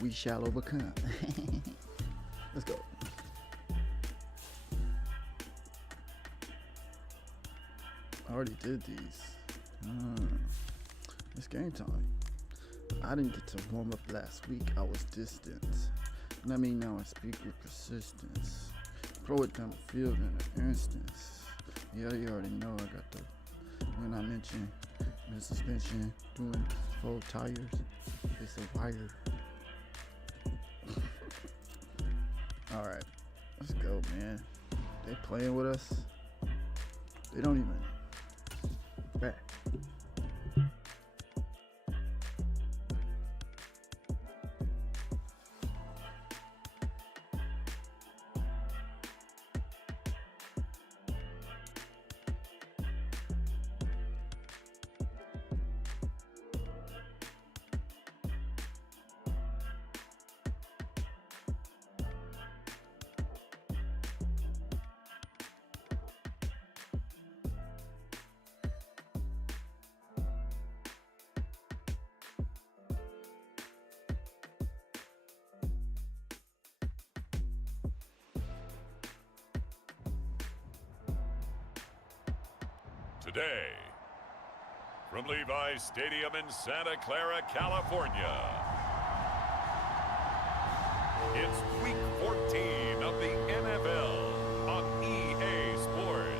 we shall overcome. Let's go. I already did these. It's game time. I didn't get to warm up last week. I was distant. Let me now I speak with persistence. Throw it down the field in an instance. Yeah, you already know I got the, when I mention the suspension, doing 4 tires, it's a wire. Alright, let's go, man. They playing with us. They don't even. Back. Today, from Levi's Stadium in Santa Clara, California, it's Week 14 of the NFL on EA Sports.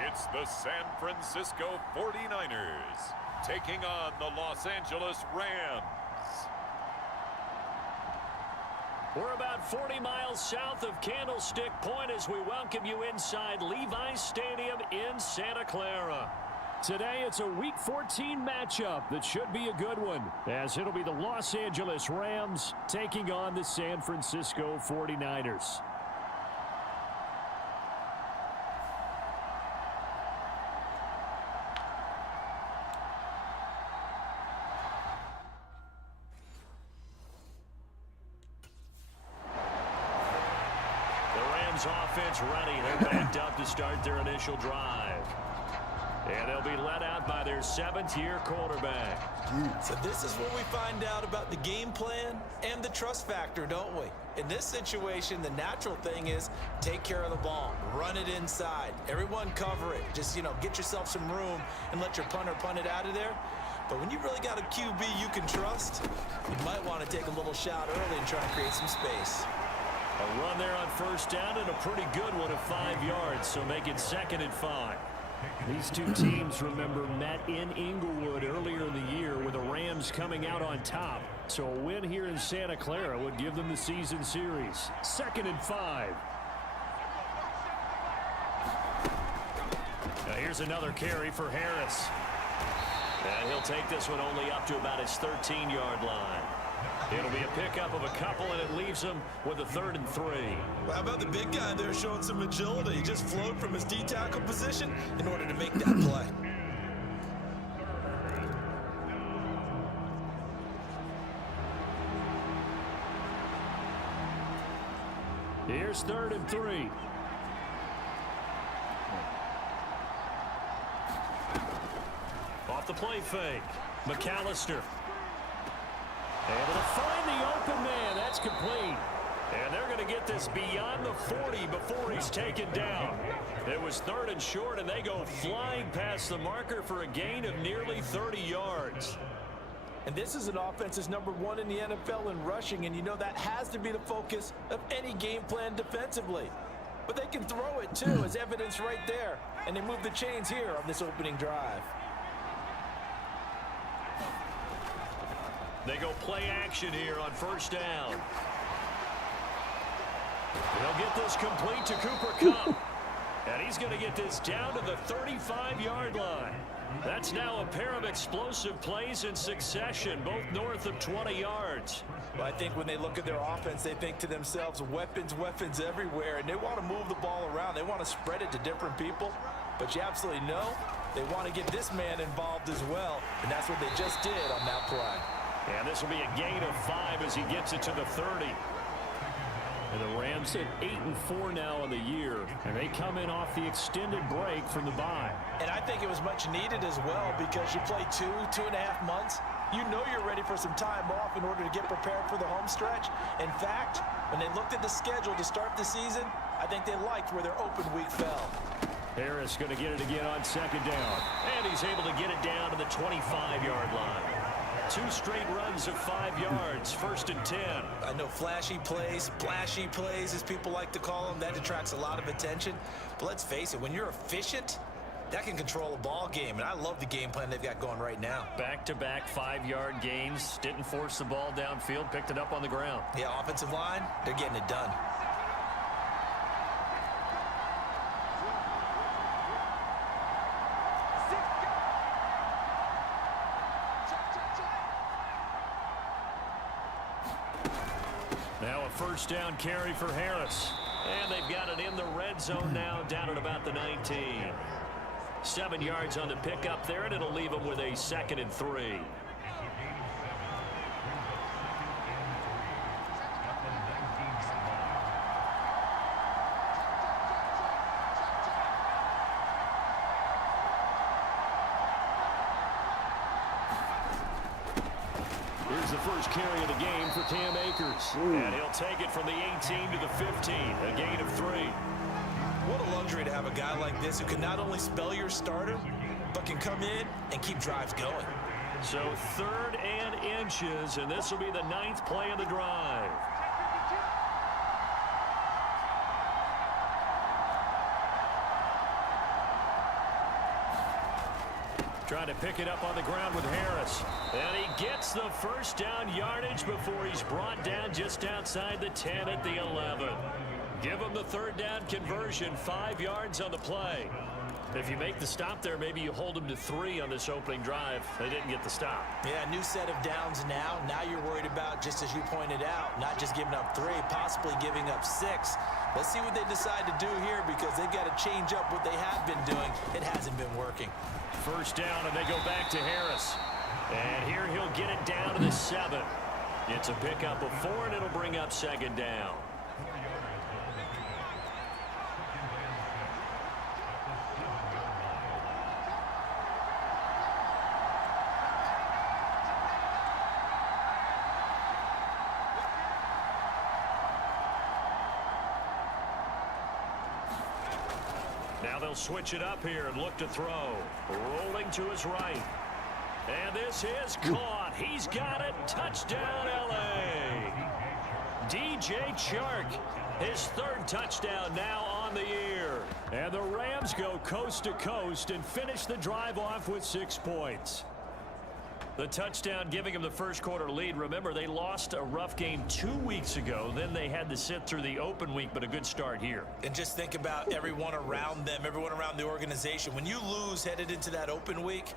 It's the San Francisco 49ers taking on the Los Angeles Rams. We're about 40 miles south of Candlestick Point as we welcome you inside Levi's Stadium in Santa Clara. Today, it's a Week 14 matchup that should be a good one, as it'll be the Los Angeles Rams taking on the San Francisco 49ers. Offense ready. They're backed up to start their initial drive. And they'll be led out by their 7th-year quarterback. So this is where we find out about the game plan and the trust factor, don't we? In this situation, the natural thing is take care of the ball, run it inside, everyone cover it. Just, get yourself some room and let your punter punt it out of there. But when you really got a QB you can trust, you might want to take a little shot early and try to create some space. A run there on first down and a pretty good one of 5 yards, so make it 2nd and 5. These two teams, remember, met in Inglewood earlier in the year with the Rams coming out on top. So a win here in Santa Clara would give them the season series. 2nd and 5. Now here's another carry for Harris. And he'll take this one only up to about his 13-yard line. It'll be a pickup of a couple, and it leaves him with a 3rd and 3. Well, how about the big guy there showing some agility? He just flowed from his D-tackle position in order to make that play. Here's 3rd and 3. Off the play fake. McAllister. Able to find the open man. That's complete. And they're going to get this beyond the 40 before he's taken down. It was 3rd and short, and they go flying past the marker for a gain of nearly 30 yards. And this is an offense that's #1 in the NFL in rushing, and that has to be the focus of any game plan defensively. But they can throw it, too, as evidence right there. And they move the chains here on this opening drive. They go play action here on first down. They'll get this complete to Cooper Kupp. And he's going to get this down to the 35-yard line. That's now a pair of explosive plays in succession, both north of 20 yards. Well, I think when they look at their offense, they think to themselves, weapons, weapons everywhere, and they want to move the ball around. They want to spread it to different people. But you absolutely know they want to get this man involved as well, and that's what they just did on that play. And this will be a gain of 5 as he gets it to the 30. And the Rams at 8-4 now in the year, and they come in off the extended break from the bye. And I think it was much needed as well because you play 2.5 months. You know you're ready for some time off in order to get prepared for the home stretch. In fact, when they looked at the schedule to start the season, I think they liked where their open week fell. Harris going to get it again on second down. And he's able to get it down to the 25-yard line. 2 straight runs of 5 yards, 1st and 10. I know flashy plays, splashy plays, as people like to call them, that attracts a lot of attention. But let's face it, when you're efficient, that can control a ball game. And I love the game plan they've got going right now. Back-to-back 5-yard gains. Didn't force the ball downfield, picked it up on the ground. Yeah, offensive line, they're getting it done. Now a first down carry for Harris. And they've got it in the red zone now, down at about the 19. 7 yards on the pickup there, and it'll leave them with a 2nd and 3. Here's the first carry of the game for Cam Akers. And he'll take it from the 18 to the 15, a gain of 3. What a luxury to have a guy like this who can not only spell your starter, but can come in and keep drives going. So 3rd and inches, and this will be the 9th play of the drive. Trying to pick it up on the ground with Harris. And he gets the first down yardage before he's brought down just outside the 10 at the 11. Give him the 3rd down conversion, 5 yards on the play. If you make the stop there, maybe you hold them to 3 on this opening drive. They didn't get the stop. Yeah, new set of downs now. Now you're worried about, just as you pointed out, not just giving up 3, possibly giving up 6. Let's see what they decide to do here because they've got to change up what they have been doing. It hasn't been working. First down, and they go back to Harris. And here he'll get it down to the 7. It's a pickup of 4, and it'll bring up 2nd down. Now they'll switch it up here and look to throw. Rolling to his right. And this is caught. He's got it. Touchdown, L.A. DJ Chark, his 3rd touchdown now on the year. And the Rams go coast to coast and finish the drive off with 6 points. The touchdown giving them the first quarter lead. Remember, they lost a rough game 2 weeks ago. Then they had to sit through the open week, but a good start here. And just think about everyone around them, everyone around the organization. When you lose headed into that open week,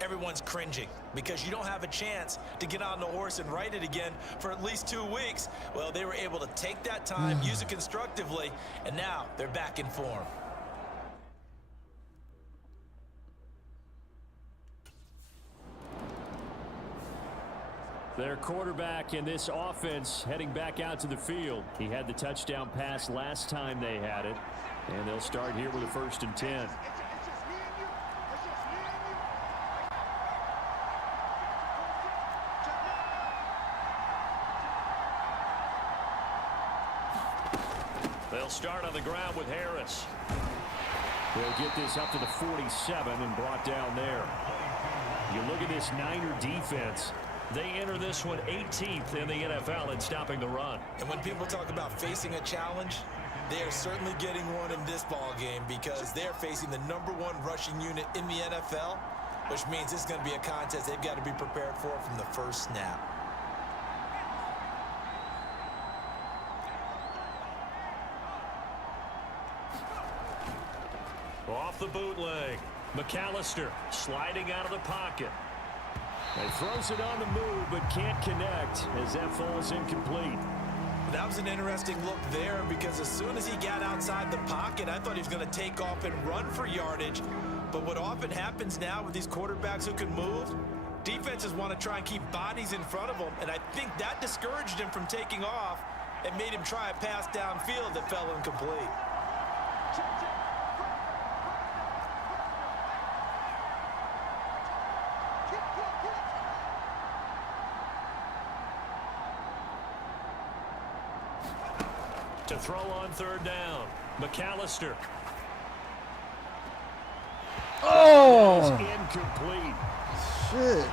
everyone's cringing because you don't have a chance to get on the horse and ride it again for at least 2 weeks. Well, they were able to take that time, use it constructively, and now they're back in form. Their quarterback in this offense heading back out to the field. He had the touchdown pass last time they had it. And they'll start here with a 1st and 10. They'll start on the ground with Harris. They'll get this up to the 47 and brought down there. You look at this Niner defense. They enter this one 18th in the NFL in stopping the run. And when people talk about facing a challenge, they are certainly getting one in this ball game because they're facing the #1 rushing unit in the NFL, which means this is going to be a contest they've got to be prepared for from the first snap. Off the bootleg. McAllister sliding out of the pocket. He throws it on the move, but can't connect as that falls incomplete. That was an interesting look there because as soon as he got outside the pocket, I thought he was going to take off and run for yardage. But what often happens now with these quarterbacks who can move, defenses want to try and keep bodies in front of them, and I think that discouraged him from taking off and made him try a pass downfield that fell incomplete. To throw on third down, McAllister. Oh! Incomplete. Shit.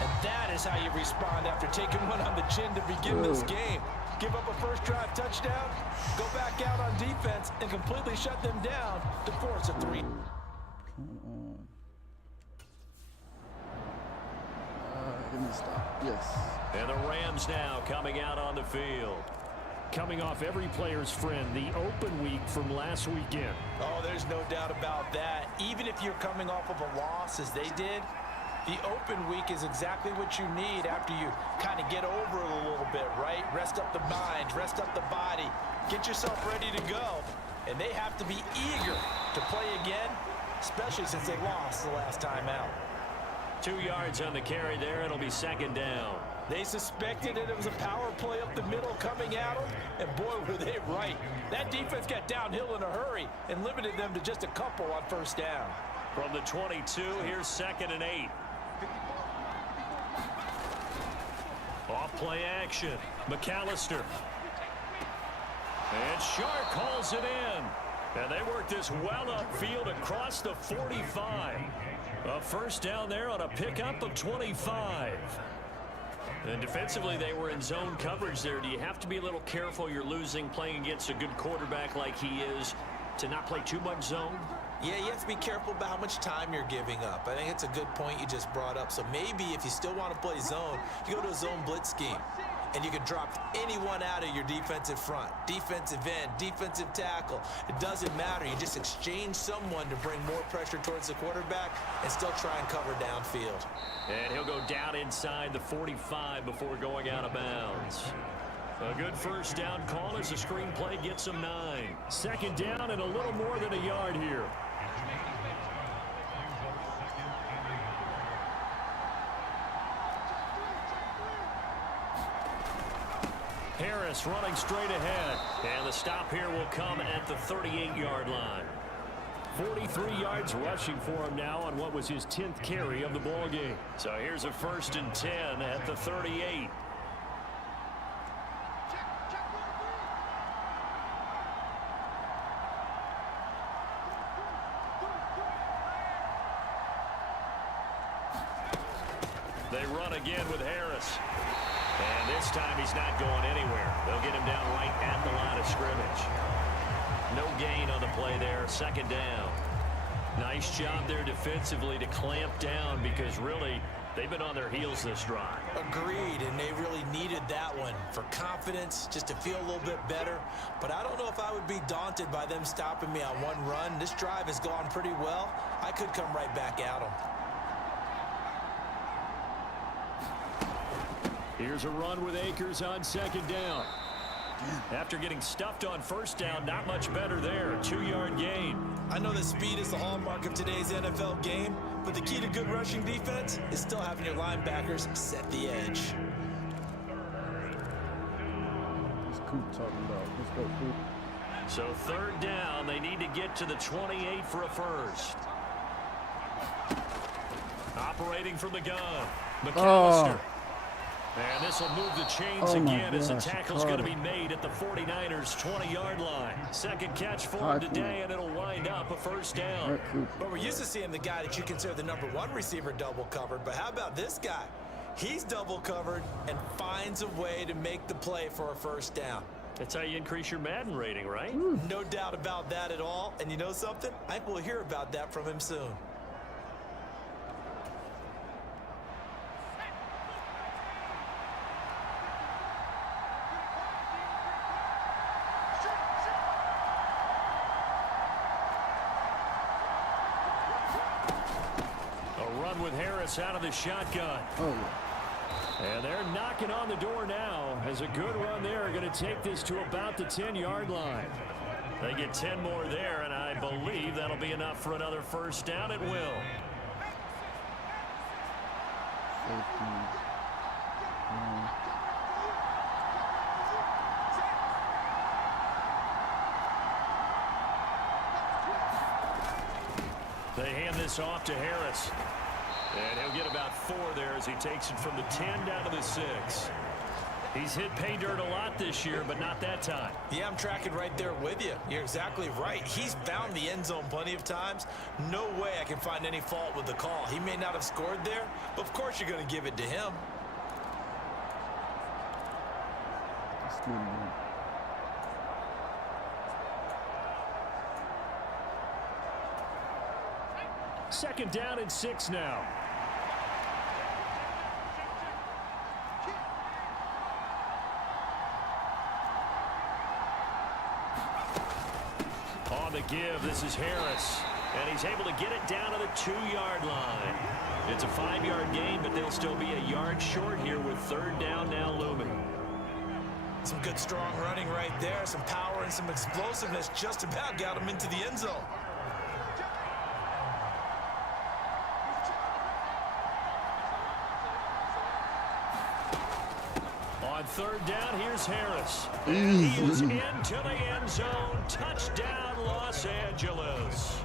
And that is how you respond after taking one on the chin to begin this game. Give up a first drive touchdown, go back out on defense, and completely shut them down to force a 3. Come on. Give me a stop. Yes. And the Rams now coming out on the field. Coming off every player's friend, the open week from last weekend. Oh, there's no doubt about that. Even if you're coming off of a loss as they did, the open week is exactly what you need after you kind of get over it a little bit, right? Rest up the mind, rest up the body, get yourself ready to go. And they have to be eager to play again, especially since they lost the last time out. 2 yards on the carry there. It'll be second down. They suspected it was a power play up the middle coming at them, and boy, were they right. That defense got downhill in a hurry and limited them to just a couple on first down. From the 22, here's 2nd and 8. Off play action. McAllister. And Shark calls it in. And they work this well upfield across the 45. A first down there on a pickup of 25. And defensively, they were in zone coverage there. Do you have to be a little careful? You're losing playing against a good quarterback like he is to not play too much zone? Yeah, you have to be careful about how much time you're giving up. I think it's a good point you just brought up. So maybe if you still want to play zone, you go to a zone blitz scheme. And you can drop anyone out of your defensive front, defensive end, defensive tackle. It doesn't matter. You just exchange someone to bring more pressure towards the quarterback and still try and cover downfield. And he'll go down inside the 45 before going out of bounds. A good first down call as the screenplay gets him 9. Second down and a little more than a yard here. Harris running straight ahead. And the stop here will come at the 38-yard line. 43 yards rushing for him now on what was his 10th carry of the ball game. So here's a 1st and 10 at the 38. They run again with Harris. And this time he's not going anywhere. They'll get him down right at the line of scrimmage. No gain on the play there. Second down. Nice job there defensively to clamp down because really they've been on their heels this drive. Agreed, and they really needed that one for confidence, just to feel a little bit better. But I don't know if I would be daunted by them stopping me on one run. This drive has gone pretty well. I could come right back at them. Here's a run with Akers on second down. After getting stuffed on first down, not much better there. 2-yard gain. I know that speed is the hallmark of today's NFL game, but the key to good rushing defense is still having your linebackers set the edge. What's Coop talking about? Let's go, Coop. So third down, they need to get to the 28 for a first. Operating from the gun, McAllister. And this will move the chains again as the tackle's going to be made at the 49ers' 20-yard line. Second catch for him today, and it'll wind up a first down. But we're used to seeing the guy that you consider the #1 receiver double covered. But how about this guy? He's double covered and finds a way to make the play for a first down. That's how you increase your Madden rating, right? No doubt about that at all. And you know something? I think we'll hear about that from him soon. With Harris out of the shotgun. And they're knocking on the door now as a good run there going to take this to about the 10-yard line. They get 10 more there, and I believe that'll be enough for another first down. It will. They hand this off to Harris. And he'll get about 4 there as he takes it from the 10 down to the 6. He's hit pay dirt a lot this year, but not that time. Yeah, I'm tracking right there with you. You're exactly right. He's found the end zone plenty of times. No way I can find any fault with the call. He may not have scored there, but of course you're going to give it to him. That's good, man. Second down and 6 now. On the give, this is Harris. And he's able to get it down to the 2-yard line. It's a 5-yard gain, but they'll still be a yard short here with third down now looming. Some good strong running right there. Some power and some explosiveness just about got him into the end zone. On third down, here's Harris. And he is into the end zone. Touchdown, Los Angeles.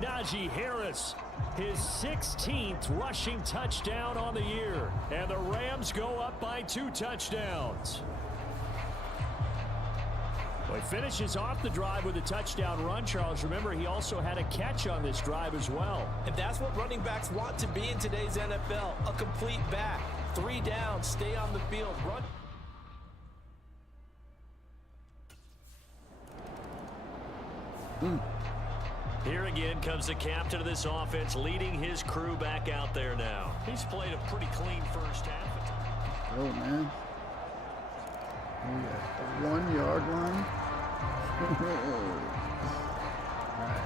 Najee Harris, his 16th rushing touchdown on the year. And the Rams go up by 2 touchdowns. Well, he finishes off the drive with a touchdown run, Charles. Remember, he also had a catch on this drive as well. And that's what running backs want to be in today's NFL, a complete back. 3 down, stay on the field, run. Here again comes the captain of this offense, leading his crew back out there now. He's played a pretty clean first half. Oh, man. Oh, yeah. The 1-yard line. Right.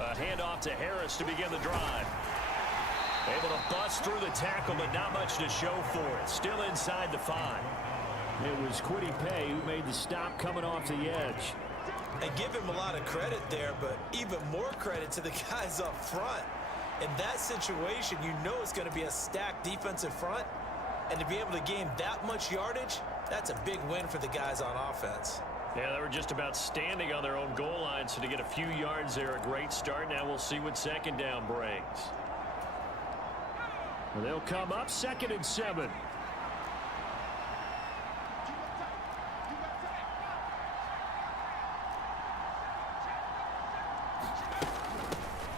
A handoff to Harris to begin the drive. Able to bust through the tackle, but not much to show for it. Still inside the 5. It was Kwity Paye who made the stop coming off the edge. And give him a lot of credit there, but even more credit to the guys up front. In that situation, you know it's going to be a stacked defensive front. And to be able to gain that much yardage, that's a big win for the guys on offense. Yeah, they were just about standing on their own goal line, so to get a few yards there, a great start. Now we'll see what second down brings. Well, they'll come up 2nd and 7.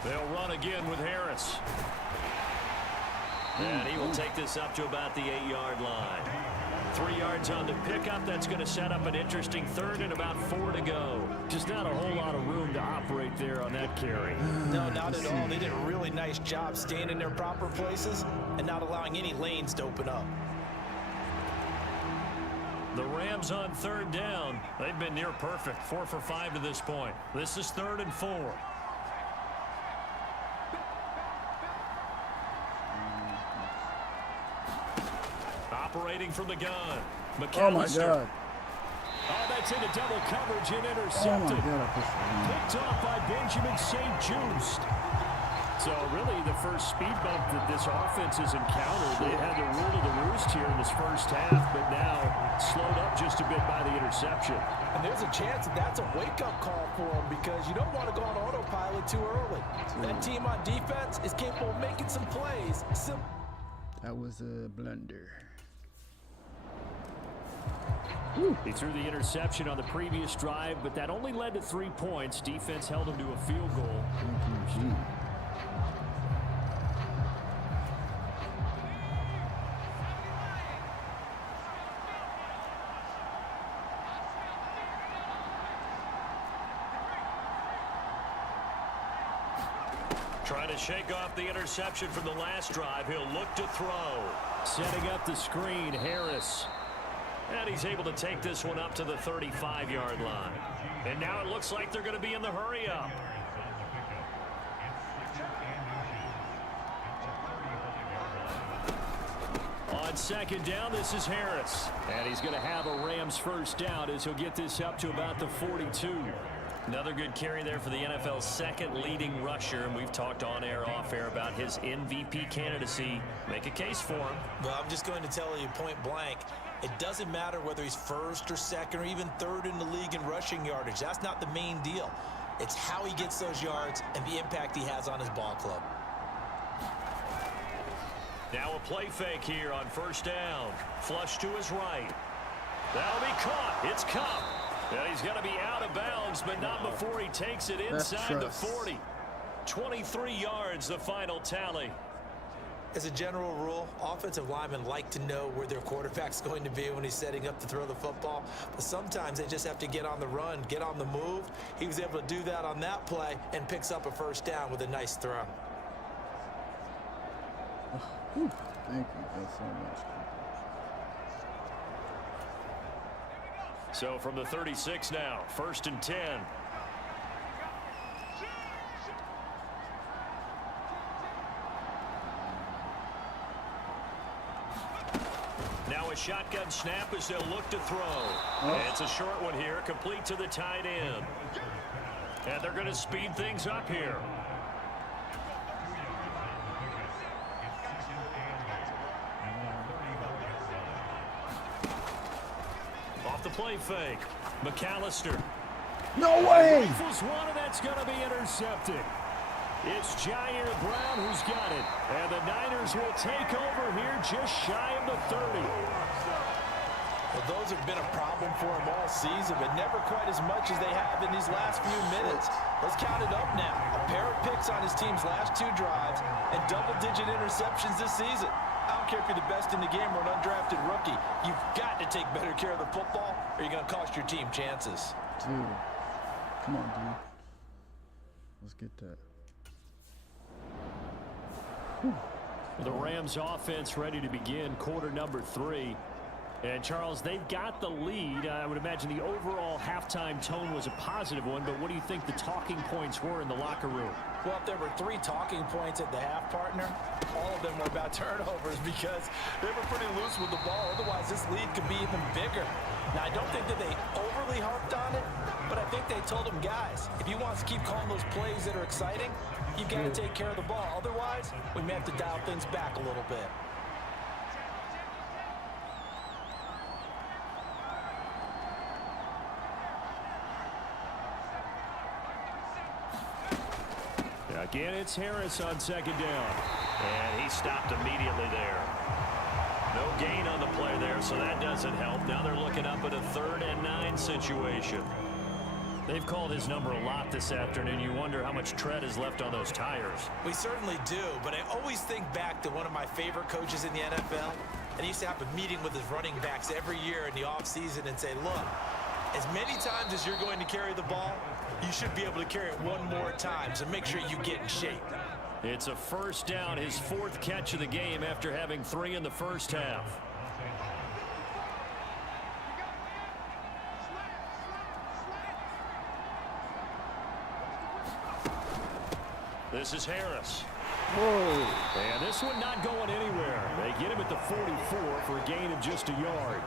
They'll run again with Harris. And he will take this up to about the 8-yard line. 3 yards on the pickup. That's going to set up an interesting 3rd and about 4 to go. Just not a whole lot of room to operate there on that carry. No, not at all. They did a really nice job staying in their proper places and not allowing any lanes to open up. The Rams on 3rd down. They've been near perfect. 4 for 5 to this point. This is 3rd and 4. Operating from the gun. McAllister. Oh, my God. Oh, that's into double coverage and Oh, intercepted. my God. I pushed it in. Picked off by Benjamin St. Just. So really the first speed bump that this offense has encountered. They had the rule of the roost here in this first half, but now slowed up just a bit by the interception. And there's a chance that that's a wake-up call for them because you don't want to go on autopilot too early. That team on defense is capable of making some plays. That was a blunder. He threw the interception on the previous drive, but that only led to 3 points. Defense held him to a field goal. Trying to shake off the interception from the last drive. He'll look to throw. Setting up the screen, Harris. And he's able to take this one up to the 35-yard line. And now it looks like they're going to be in the hurry-up. On second down, this is Harris. And he's going to have a Rams first down as he'll get this up to about the 42. Another good carry there for the NFL's second leading rusher. And we've talked on air, off air about his MVP candidacy. Make a case for him. Well, I'm just going to tell you point blank. It doesn't matter whether he's first or second or even third in the league in rushing yardage. That's not the main deal. It's how he gets those yards and the impact he has on his ball club. Now a play fake here on first down. Flush to his right. That'll be caught. It's Cup. And he's going to be out of bounds, but not before he takes it inside the 40. 23 yards, the final tally. As a general rule, offensive linemen like to know where their quarterback's going to be when he's setting up to throw the football. But sometimes they just have to get on the run, get on the move. He was able to do that on that play and picks up a first down with a nice throw. Thank you guys so much. So from the 36 now, 1st and 10. Now a shotgun snap as they'll look to throw. And it's a short one here, complete to the tight end. And they're going to speed things up here. Off the play fake. McAllister. No way! Rifles one, and that's going to be intercepted. It's Jair Brown who's got it. And the Niners will take over here just shy of the 30. Well, those have been a problem for him all season, but never quite as much as they have in these last few minutes. Let's count it up now. A pair of picks on his team's last 2 drives and double-digit interceptions this season. I don't care if you're the best in the game or an undrafted rookie. You've got to take better care of the football or you're going to cost your team chances. Dude. Come on, dude. Let's get that. The Rams offense ready to begin quarter number 3. And Charles, they've got the lead. I would imagine the overall halftime tone was a positive one, but what do you think the talking points were in the locker room? Well, if there were 3 talking points at the half, partner, all of them were about turnovers because they were pretty loose with the ball. Otherwise, this lead could be even bigger. Now, I don't think that they overly harped on it, but I think they told them, guys, if you want to keep calling those plays that are exciting, you've got to take care of the ball. Otherwise, we may have to dial things back a little bit. Again, it's Harris on second down. And he stopped immediately there. No gain on the play there, so that doesn't help. Now they're looking up at a 3rd and 9 situation. They've called his number a lot this afternoon. You wonder how much tread is left on those tires. We certainly do, but I always think back to one of my favorite coaches in the NFL. And he used to have a meeting with his running backs every year in the offseason and say, look, as many times as you're going to carry the ball, you should be able to carry it one more time, so make sure you get in shape. It's a first down, his 4th catch of the game after having 3 in the first half. This is Harris. Whoa. And this one not going anywhere. They get him at the 44 for a gain of just a yard.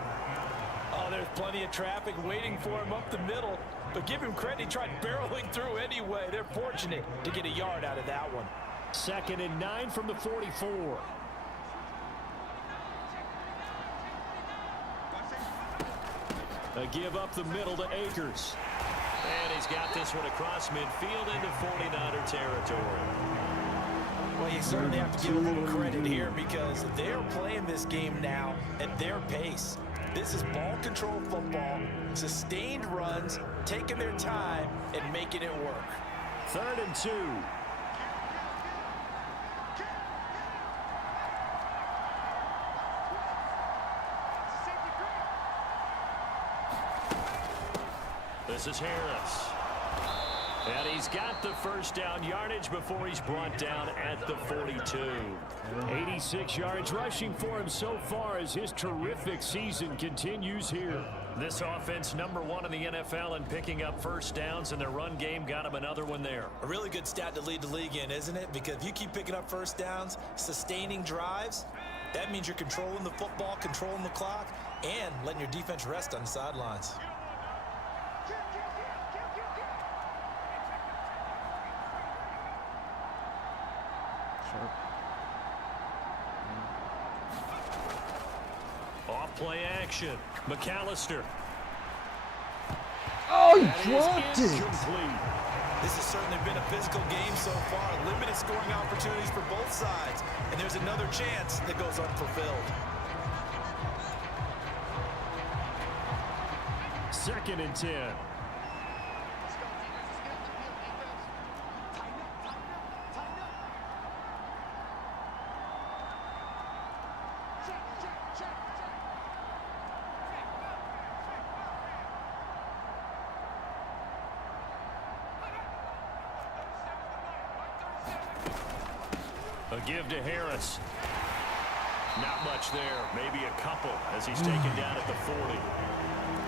Oh, there's plenty of traffic waiting for him up the middle. But give him credit, he tried barreling through anyway. They're fortunate to get a yard out of that one. 2nd and 9 from the 44. A give up the middle to Akers. And he's got this one across midfield into 49er territory. Well, you certainly have to give a little credit here because they're playing this game now at their pace. This is ball control football, sustained runs, taking their time, and making it work. 3rd and 2. This is Harris. And he's got the first down yardage before he's brought down at the 42. 86 yards rushing for him so far as his terrific season continues here. This offense #1 in the NFL in picking up first downs, and their run game got him another one there. A really good stat to lead the league in, isn't it? Because if you keep picking up first downs, sustaining drives, that means you're controlling the football, controlling the clock, and letting your defense rest on the sidelines. Off play action. McAllister. Oh, he That dropped is it. incomplete. This has certainly been a physical game so far. Limited scoring opportunities for both sides. And there's another chance that goes unfulfilled. 2nd and 10. A give to Harris. Not much there. Maybe a couple as he's taken down at the 40.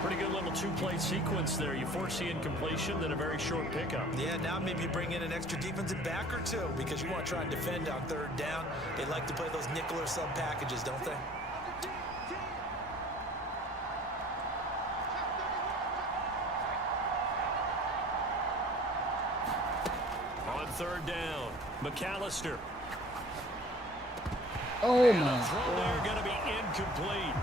Pretty good little two-play sequence there. You foresee incompletion, then a very short pickup. Yeah, now maybe you bring in an extra defensive back or two because you want to try and defend on 3rd down. They like to play those nickel or sub packages, don't they? On 3rd down, McAllister. Oh And my a throw there God. going to be incomplete.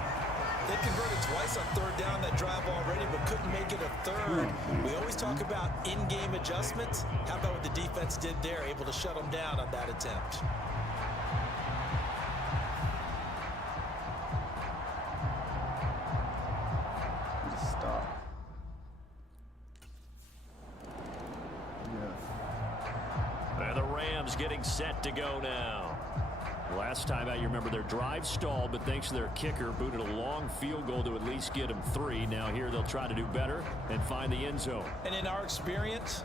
They converted twice on 3rd down that drive already, but couldn't make it a 3rd. We always talk about in-game adjustments. How about what the defense did there, able to shut them down on that attempt? Just stop. Yeah. And the Rams getting set to go now. Last time out, you remember their drive stalled, but thanks to their kicker, booted a long field goal to at least get them 3. Now here they'll try to do better and find the end zone. And in our experience,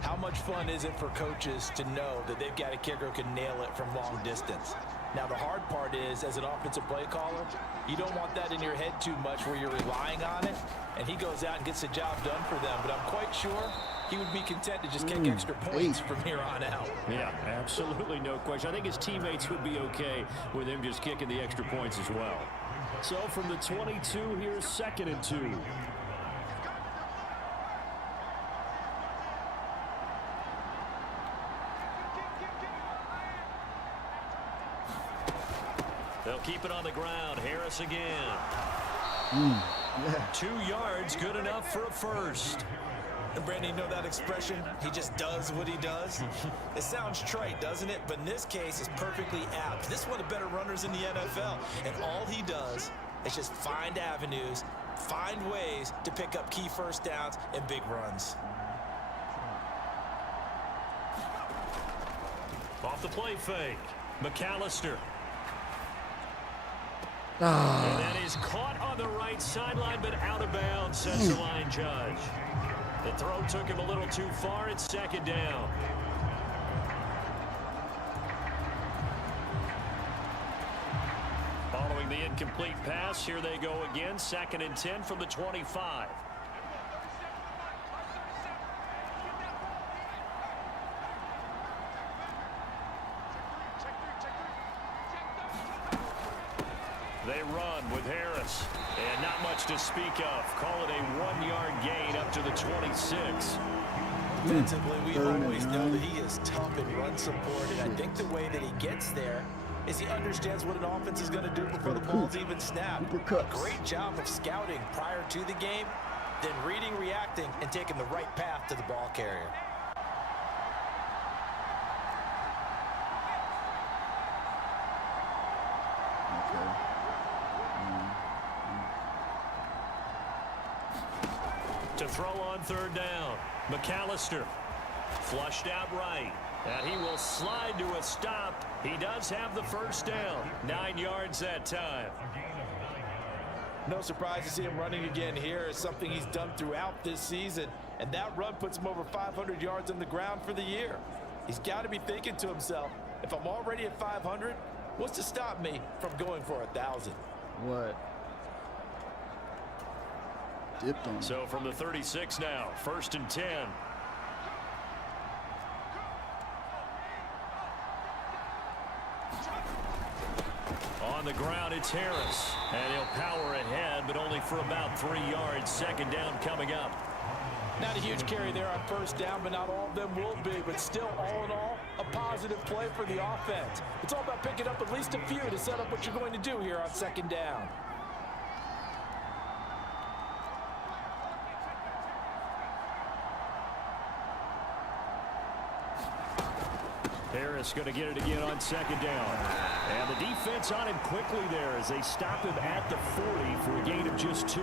how much fun is it for coaches to know that they've got a kicker who can nail it from long distance? Now, the hard part is, as an offensive play caller, you don't want that in your head too much where you're relying on it, and he goes out and gets the job done for them. But I'm quite sure he would be content to just kick extra points from here on out. Yeah, absolutely no question. I think his teammates would be okay with him just kicking the extra points as well. So from the 22, here's 2nd and 2. They'll keep it on the ground. Harris again. Yeah. 2 yards, good enough for a first. And Brandon, you know that expression? He just does what he does. It sounds trite, doesn't it? But in this case, it's perfectly apt. This is one of the better runners in the NFL. And all he does is just find avenues, find ways to pick up key first downs and big runs. Off the play fake. McAllister. Ah. And that is caught on the right sideline, but out of bounds, says the line judge. The throw took him a little too far. It's 2nd down. Following the incomplete pass, here they go again. 2nd and 10 from the 25. They run with Harris. And not much to speak of. Call it a 1-yard gain up to the 26. Defensively, we always know that he is tough in run support, and I think the way that he gets there is he understands what an offense is going to do before the ball's even snapped. A great job of scouting prior to the game, then reading, reacting, and taking the right path to the ball carrier. To throw on 3rd down. McAllister flushed out right. And he will slide to a stop. He does have the first down. 9 yards that time. No surprise to see him running again here. It's something he's done throughout this season. and that run puts him over 500 yards on the ground for the year. He's got to be thinking to himself, if I'm already at 500, what's to stop me from going for 1,000? What? Dipped on him. So from the 36 now, 1st and 10. On the ground, it's Harris. And he'll power ahead, but only for about 3 yards. 2nd down coming up. Not a huge carry there on 1st down, but not all of them will be. But still, all in all, a positive play for the offense. It's all about picking up at least a few to set up what you're going to do here on 2nd down. Harris going to get it again on 2nd down. And the defense on him quickly there as they stop him at the 40 for a gain of just 2.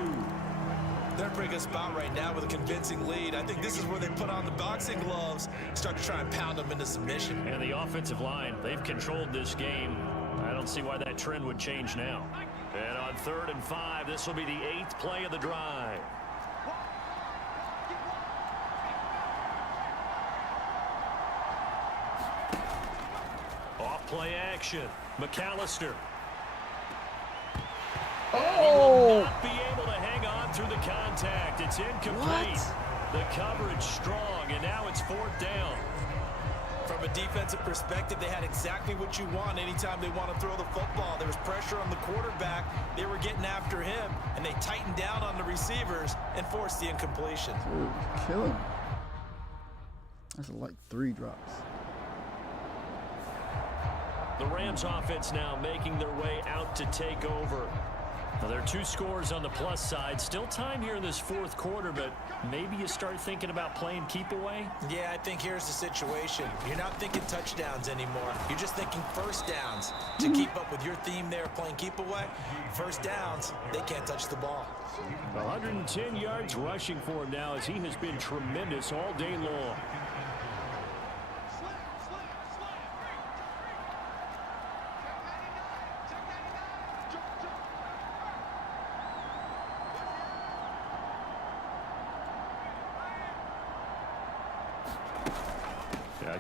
They're in a pretty good spot right now with a convincing lead. I think this is where they put on the boxing gloves, start to try and pound them into submission. And the offensive line, they've controlled this game. I don't see why that trend would change now. And on 3rd and 5, this will be the 8th play of the drive. Off play action. McAllister. And he will not be able to hang on through the contact. It's incomplete. The coverage strong, and now it's 4th down. From a defensive perspective, they had exactly what you want anytime they want to throw the football. There was pressure on the quarterback. They were getting after him, and they tightened down on the receivers and forced the incompletion. Dude, kill him. That's like 3 drops. The Rams offense now making their way out to take over. Now, there are 2 scores on the plus side. Still time here in this 4th quarter, but maybe you start thinking about playing keep away? Yeah, I think here's the situation. You're not thinking touchdowns anymore. You're just thinking 1st downs. To keep up with your theme there, playing keep away, 1st downs, they can't touch the ball. 110 yards rushing for him now as he has been tremendous all day long.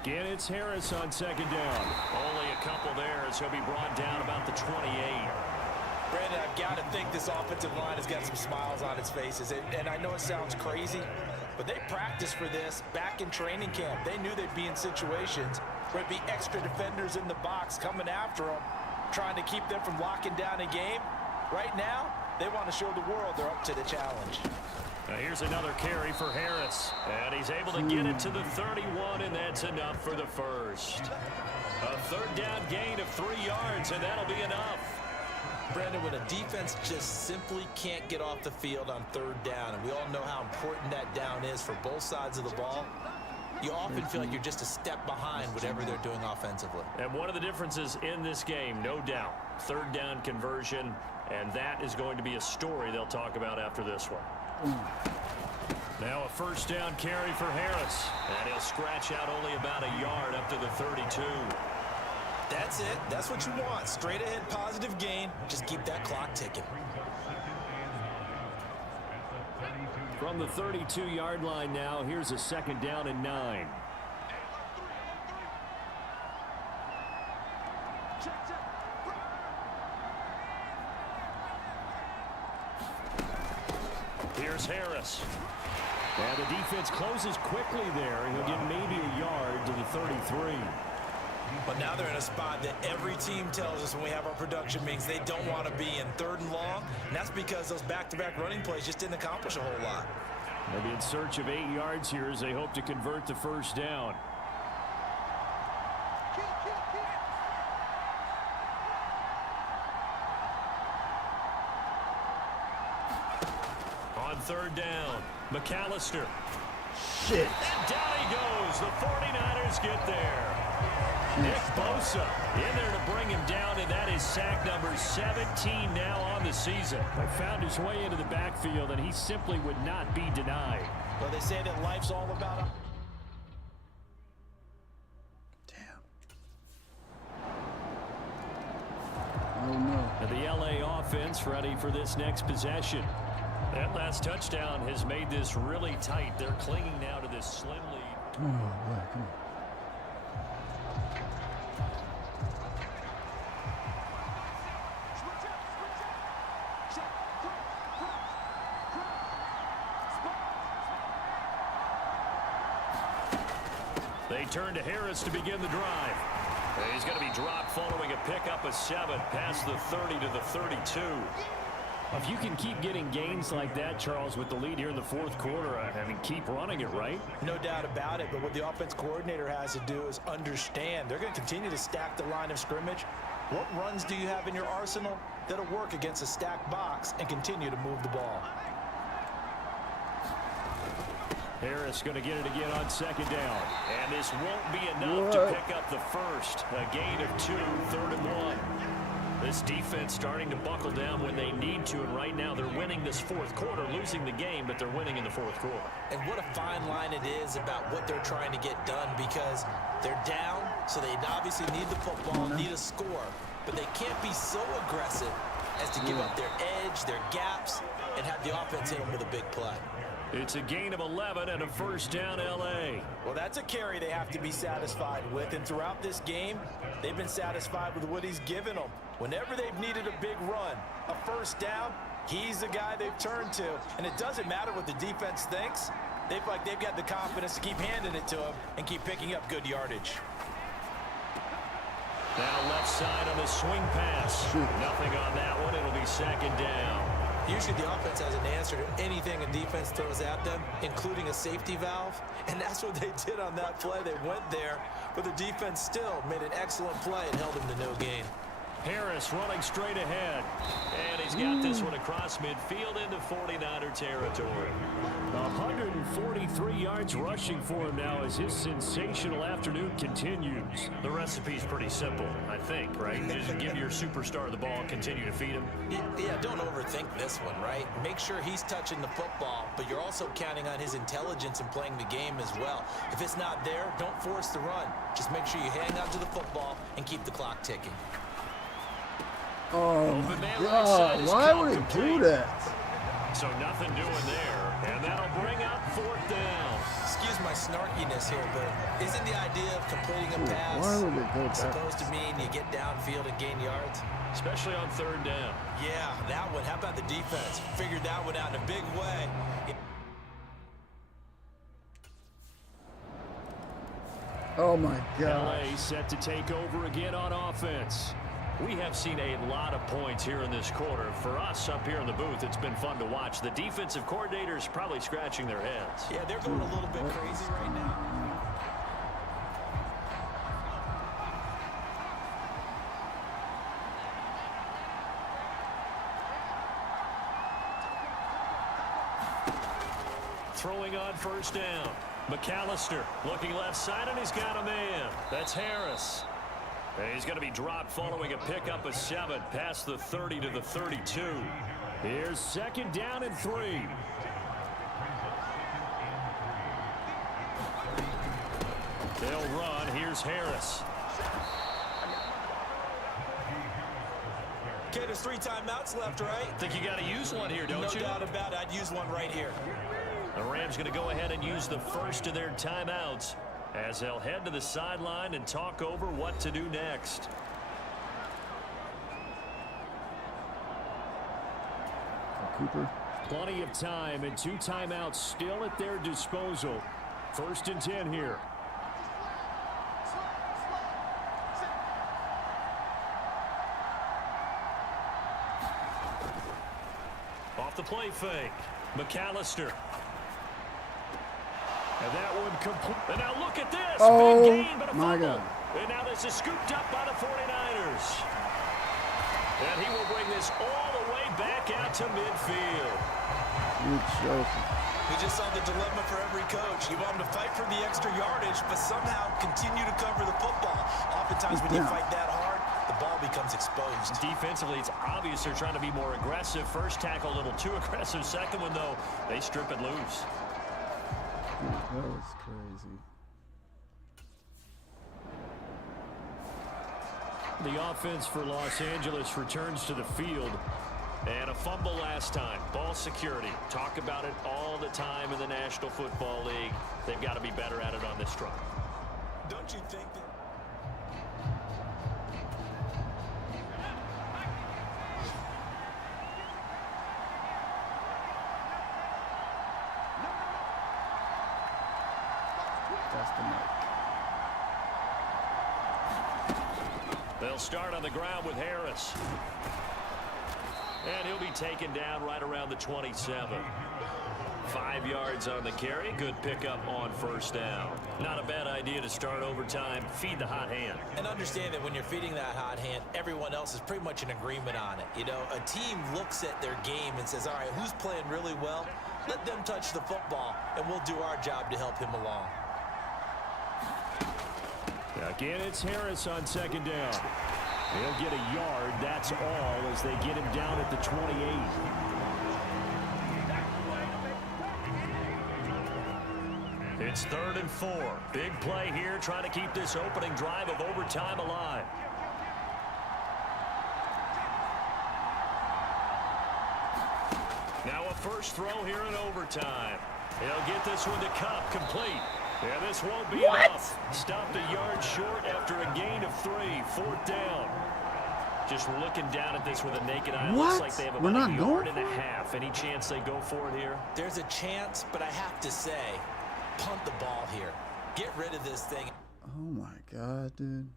Again, it's Harris on 2nd down. Only a couple there as he'll be brought down about the 28. Brandon, I've got to think this offensive line has got some smiles on its faces. And I know it sounds crazy, but they practiced for this back in training camp. They knew they'd be in situations where there'd be extra defenders in the box coming after them, trying to keep them from locking down a game. Right now, they want to show the world they're up to the challenge. Now here's another carry for Harris. And he's able to get it to the 31, and that's enough for the 1st. A 3rd down gain of 3 yards, and that'll be enough. Brandon, when a defense just simply can't get off the field on 3rd down, and we all know how important that down is for both sides of the ball, you often feel like you're just a step behind whatever they're doing offensively. And one of the differences in this game, no doubt, 3rd down conversion, and that is going to be a story they'll talk about after this one. Now a 1st down carry for Harris, and he'll scratch out only about a yard up to the 32. That's it. That's what you want. Straight ahead positive gain. Just keep that clock ticking. From the 32-yard line now, here's a 2nd down and 9. Here's Harris. And the defense closes quickly there. He'll get maybe a yard to the 33. But now they're in a spot that every team tells us when we have our production meetings they don't want to be in 3rd and long. And that's because those back-to-back running plays just didn't accomplish a whole lot. They'll be in search of 8 yards here as they hope to convert the 1st down. On 3rd down, McAllister. Shit. And down he goes. The 49ers get there. Nick Bosa in there to bring him down, and that is sack number 17 now on the season. He found his way into the backfield, and he simply would not be denied. Well, they say that life's all about him. Damn. Oh, no. And the LA offense ready for this next possession. That last touchdown has made this really tight. They're clinging now to this slim lead. Oh, boy, come on. They turn to Harris to begin the drive. He's going to be dropped following a pickup of 7 past the 30 to the 32. If you can keep getting gains like that, Charles, with the lead here in the fourth quarter, I mean, keep running it, right? No doubt about it, but what the offense coordinator has to do is understand they're going to continue to stack the line of scrimmage. What runs do you have in your arsenal that'll work against a stacked box and continue to move the ball? Harris going to get it again on second down. And this won't be enough to pick up the first. A gain of 2, 3rd and 1. This defense starting to buckle down when they need to, and right now they're winning this fourth quarter, losing the game, but they're winning in the fourth quarter. And what a fine line it is about what they're trying to get done, because they're down, so they obviously need the football, need a score, but they can't be so aggressive as to give up their edge, their gaps, and have the offense hit them with a big play. It's a gain of 11 and a first down, L.A. Well, that's a carry they have to be satisfied with, and throughout this game, they've been satisfied with what he's given them. Whenever they've needed a big run, a first down, he's the guy they've turned to. And it doesn't matter what the defense thinks. They've got the confidence to keep handing it to him and keep picking up good yardage. Now left side on the swing pass. Nothing on that one. It'll be second down. Usually the offense has an answer to anything a defense throws at them, including a safety valve. And that's what they did on that play. They went there, but the defense still made an excellent play and held them to no gain. Harris running straight ahead. And he's got this one across midfield into 49er territory. 143 yards rushing for him now as his sensational afternoon continues. The recipe's pretty simple, I think, right? Just give your superstar the ball and continue to feed him. Yeah, don't overthink this one, right? Make sure he's touching the football, but you're also counting on his intelligence in playing the game as well. If it's not there, don't force the run. Just make sure you hang on to the football and keep the clock ticking. Oh, my God. Why would he do that? So nothing doing there, and that'll bring up fourth down. Excuse my snarkiness here, but isn't the idea of completing a pass supposed to mean you get downfield and gain yards? Especially on third down. Yeah, that one. How about the defense? Figured that one out in a big way. Oh, my God. LA set to take over again on offense. We have seen a lot of points here in this quarter. For us up here in the booth, it's been fun to watch. The defensive coordinators probably scratching their heads. Yeah, they're going a little bit crazy right now. Throwing on first down. McAllister looking left side, and he's got a man. That's Harris. And he's going to be dropped following a pickup of 7 past the 30 to the 32. Here's second down and 3. They'll run. Here's Harris. Okay, there's 3 timeouts left, right? Think you got to use one here, don't you? No doubt about it. I'd use one right here. The Rams going to go ahead and use the first of their timeouts as they'll head to the sideline and talk over what to do next. Cooper. Plenty of time and 2 timeouts still at their disposal. 1st and 10 here. Off the play fake. McAllister. And that one complete. And now look at this. Oh, big gain, but a my fumble. God. And now this is scooped up by the 49ers. And he will bring this all the way back out to midfield. You're joking. We just saw the dilemma for every coach. You want them to fight for the extra yardage, but somehow continue to cover the football. Oftentimes when you fight that hard, the ball becomes exposed. Defensively, it's obvious they're trying to be more aggressive. First tackle a little too aggressive. Second one, though, they strip it loose. That was crazy. The offense for Los Angeles returns to the field. And a fumble last time. Ball security. Talk about it all the time in the National Football League. They've got to be better at it on this drive. Don't you think that? That's the mic. They'll start on the ground with Harris. And he'll be taken down right around the 27. 5 yards on the carry. Good pickup on first down. Not a bad idea to start overtime. Feed the hot hand. And understand that when you're feeding that hot hand, everyone else is pretty much in agreement on it. You know, a team looks at their game and says, all right, who's playing really well? Let them touch the football, and we'll do our job to help him along. Again, it's Harris on second down. He'll get a yard, that's all, as they get him down at the 28. It's 3rd and 4. Big play here, trying to keep this opening drive of overtime alive. Now a first throw here in overtime. He'll get this one to Cup, complete. Yeah, this won't be enough. Stopped a yard short after a gain of 3. 4th down. Just looking down at this with a naked eye. Looks like they have about a yard and a half. Any chance they go for it here? There's a chance, but I have to say, punt the ball here. Get rid of this thing. Oh my God, dude.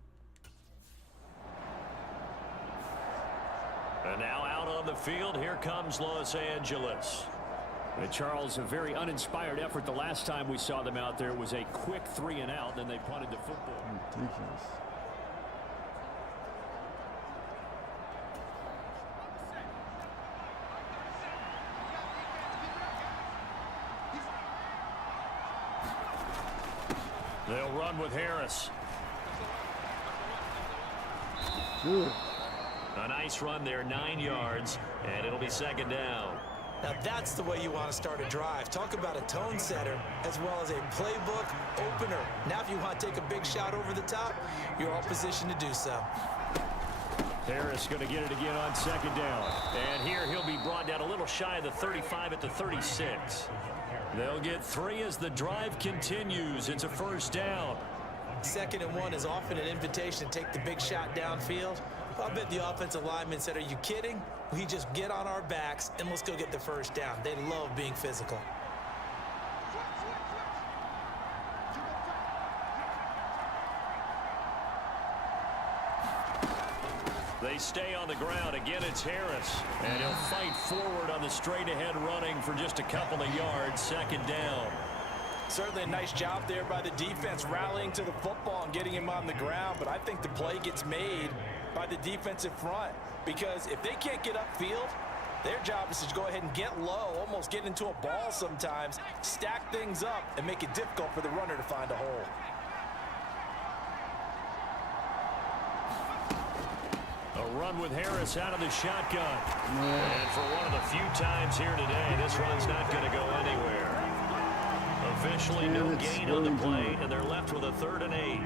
And now out on the field, here comes Los Angeles. And Charles, a very uninspired effort. The last time we saw them out there was a quick 3 and out, then they punted the football. Ridiculous. They'll run with Harris. Good. A nice run there, 9 yards, and it'll be second down. Now that's the way you want to start a drive. Talk about a tone setter as well as a playbook opener. Now if you want to take a big shot over the top, you're all positioned to do so. Harris going to get it again on second down. And here he'll be brought down a little shy of the 35 at the 36. They'll get 3 as the drive continues. It's a first down. 2nd and 1 is often an invitation to take the big shot downfield. I bet the offensive lineman said, are you kidding? We just get on our backs and let's go get the first down. They love being physical. They stay on the ground. Again, it's Harris. And he'll fight forward on the straight-ahead running for just a couple of yards. Second down. Certainly a nice job there by the defense rallying to the football and getting him on the ground. But I think the play gets made by the defensive front, because if they can't get upfield, their job is to go ahead and get low, almost get into a ball sometimes, stack things up, and make it difficult for the runner to find a hole. A run with Harris out of the shotgun. And for one of the few times here today, this run's not going to go anywhere. Officially no gain on the play, and they're left with a 3rd and 8.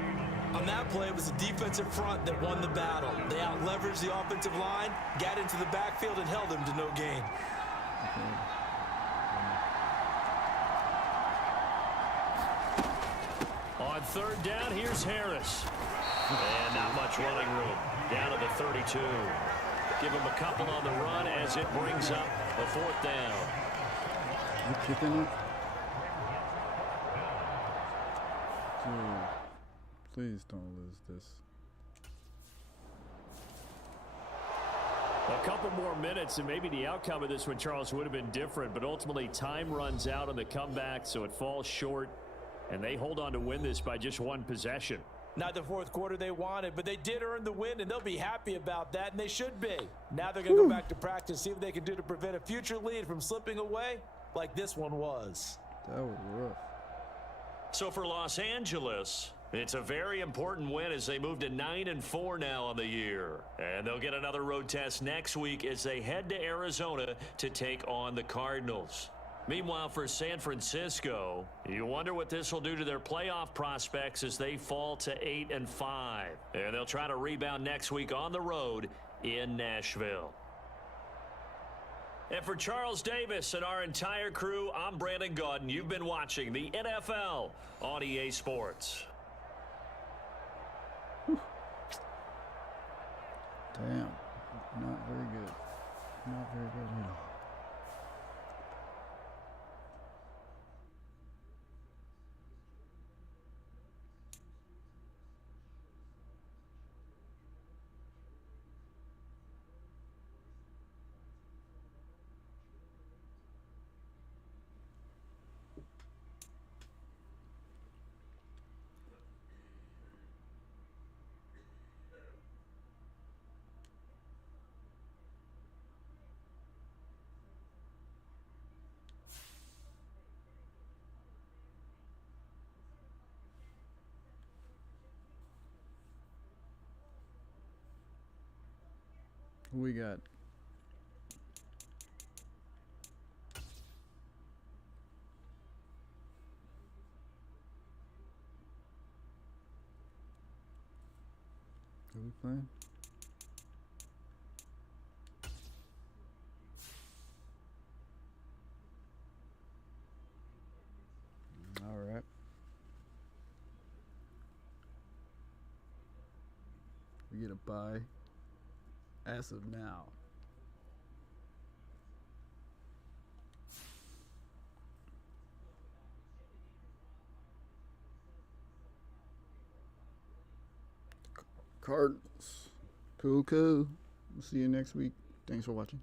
On that play, it was the defensive front that won the battle. They out-leveraged the offensive line, got into the backfield, and held them to no gain. On 3rd down, here's Harris. And not much running room. Down to the 32. Give him a couple on the run as it brings up the 4th down. You kicking it? Dude, please don't lose this. A couple more minutes and maybe the outcome of this one, Charles, would have been different, but ultimately time runs out on the comeback, so it falls short, and they hold on to win this by just 1 possession. Not the 4th quarter they wanted, but they did earn the win, and they'll be happy about that, and they should be. Now they're going to go back to practice, see what they can do to prevent a future lead from slipping away like this one was. That was rough. So for Los Angeles, it's a very important win as they move to 9-4 now on the year. And they'll get another road test next week as they head to Arizona to take on the Cardinals. Meanwhile, for San Francisco, you wonder what this will do to their playoff prospects as they fall to 8-5. And they'll try to rebound next week on the road in Nashville. And for Charles Davis and our entire crew, I'm Brandon Gaudin. You've been watching the NFL on EA Sports. Damn. Not very good. Not very good at all. Who we got? Who we playing? All right. We get a bye as of now. Cardinals. Cool. We'll see you next week. Thanks for watching.